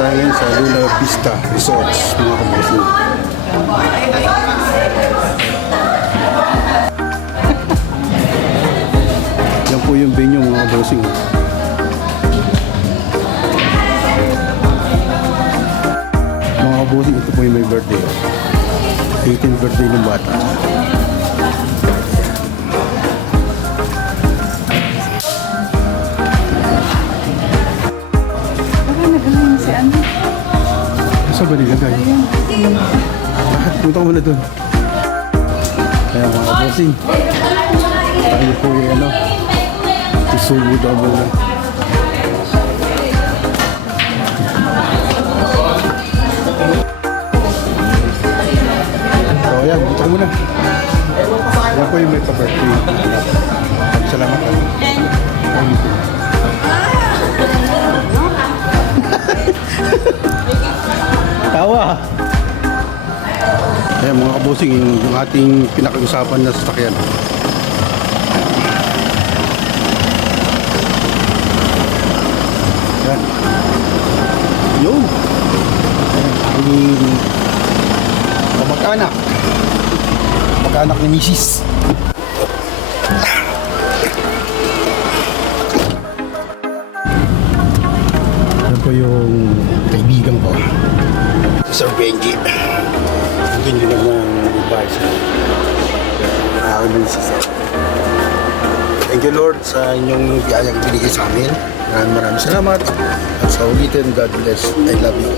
tayo ngayon sa Luna Vista Resorts, mga kabossing. Yan po yung venue, mga kabossing. Mga kabossing, ito po yung may birthday. 18th birthday ng bata. Saan ba nilagay? Punta ko muna doon. Kaya mga kabossing, tayo po yung isubo daw muna. So ayan, punta ko muna. Yan po yung may pa-birthday. Salamat ka. Tawa. Ayan mga kabosing, yung ating pinag-usapan na sasakyan. Ayan. Yun. Ayan. Kamag-anak. Kamag-anak ni Mrs. Ayan po yung kaibigan ko, Sir Benji. Hindi nyo naman advice na Mrs. Thank you Lord sa inyong biyayang binigay sa amin. Maraming salamat. At sa ulitin, God bless. I love you.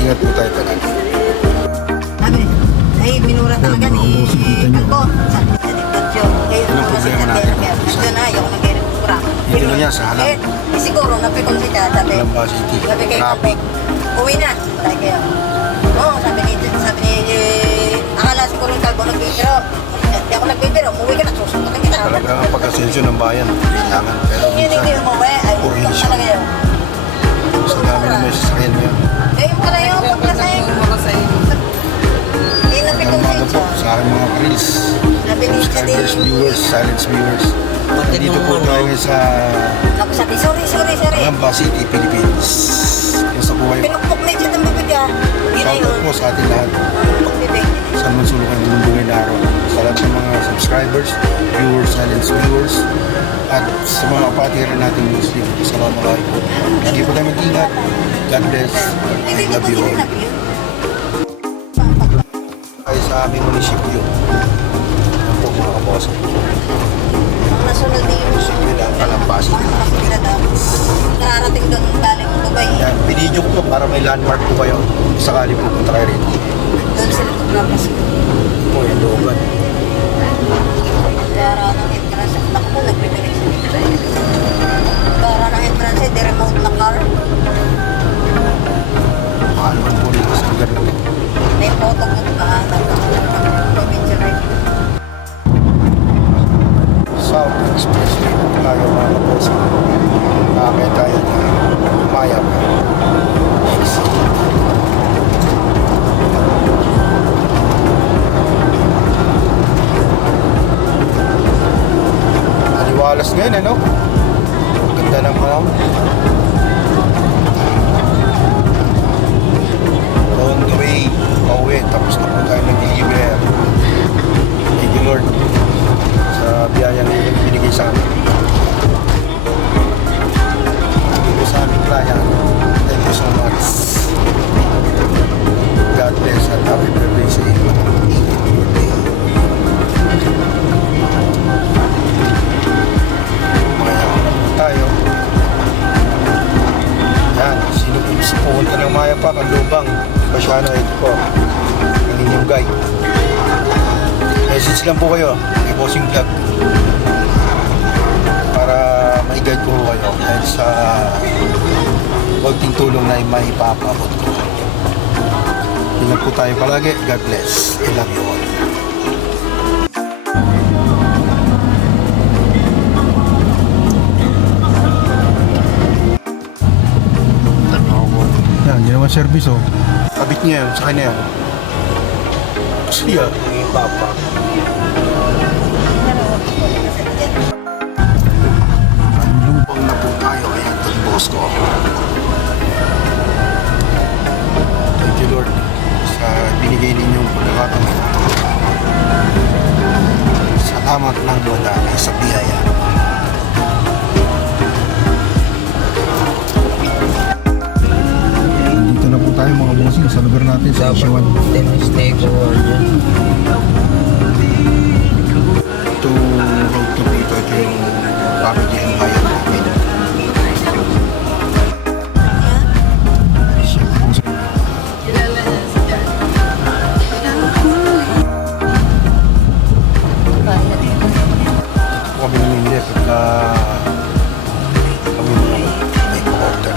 Ingat po tayo talaga. Sabi, ay minura talaga ni Kalbo. Sabi niya ni Kadyo. Anong problema natin? Nandiyan na, ayaw ko nang gano'n mura. Dito na niya sa halang. Siguro, napikon siya. Sabi, Lamba City. sabi kay Kalbek, uwi na. Sabi kayo. Oo, sabi ni, akala siguro yung Kalbo nagbibiro. Hindi ako nagbibiro, umuwi ka na, susunod kita. Talaga ang pag-asensyo ng bayan. Kailangan. Pero Hindi minsan, umuwi, ay utang talaga yun. sa dami na may sasakyan mo yan. Eh, yung pala yung pagkasayang. Hindi napikon Ano po, siya. sa aking mga reels. Sabi ni Subscribers, viewers, silence viewers. Dito po tayo sa Tapos sabi, sorry. Lamba City, Philippines. Yung sa buhay. Pinukpok na dyan ang bibig ah. Yun na Shoutout yun. po sa ating lahat. Pinukpok bibig. Saan man sulukay ng mundo ngayon araw. Sa lahat ng mga subscribers, viewers, silence viewers, at sa mga kapatiran natin Muslim. Assalamualaikum. Hindi po tayo mag-ingat. God bless. I love you all. Ay sa aming munisipyo. Yan po mga kabosa. Nasunod din yung Munisipyo ng Kalampasi. Nakarating doon galing Dubai. Yan, binidyo ko para may landmark po kayo. Sakali pupunta kayo rin. Doon sila magpapas. Po, yan looban. Para ng entrance. Naku, nagpipilig sa dito. Para ng entrance, di remote na car. Mahal man po dito sa lugar na to. May photo book ka. Nagpapicture rin. South Expressway po tayo mga kabosa. Nakakaya tayo na Mayap exit. Aliwalas ngayon ano? Ganda ng panahon. On the way, pauwi, tapos na po tayo nag-i-iwer. Thank you Lord sa biyaya na yung binigay sa amin. Dito sa aming playa. Thank you so much. God bless at happy birthday sa iyo. Maya tayo. Yan, sino po gusto pumunta ng Maya pa, ang lubang. Pasyano, ito po. Ang inyong guide. Message lang po kayo kay Bossing Vlog para ma-guide ko kayo dahil sa konting tulong na maipapabot ko. Ingat po tayo palagi. God bless. I love you all. Yan, ginawa service oh. Kabit niya yun, sa kanya yan. Siya, yung papa. Lubang na po tayo, ayan, Don Bosco. hamak ng wadana sa biyaya. Dito na po tayo mga bossing sa lugar natin sa Ishiwan. Stay ko dyan. Ito road to dito, ito yung family and bayan namin. Shit po sa kami namimili pagka kami may order.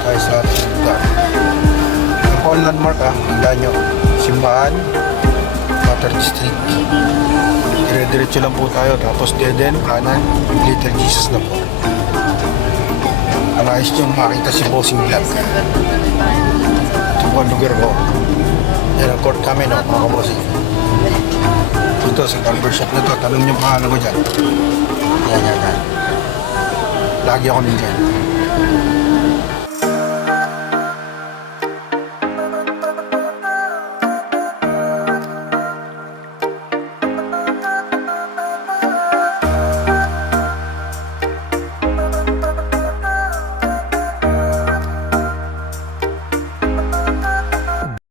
Tayo sa ating lugar. Ito po ang landmark tandaan nyo. Simbahan, Water District. Dire-diretso lang po tayo. Tapos dead end, kanan, Little Jesus na po. Anayos nyo makita si Bossing Vlog. Ito po ang lugar ko. Yan ang court kami, no, mga kabossing. Dito sa barbershop na to, tanong nyo pangalan ko dyan. Yan. Lagi ako nandyan.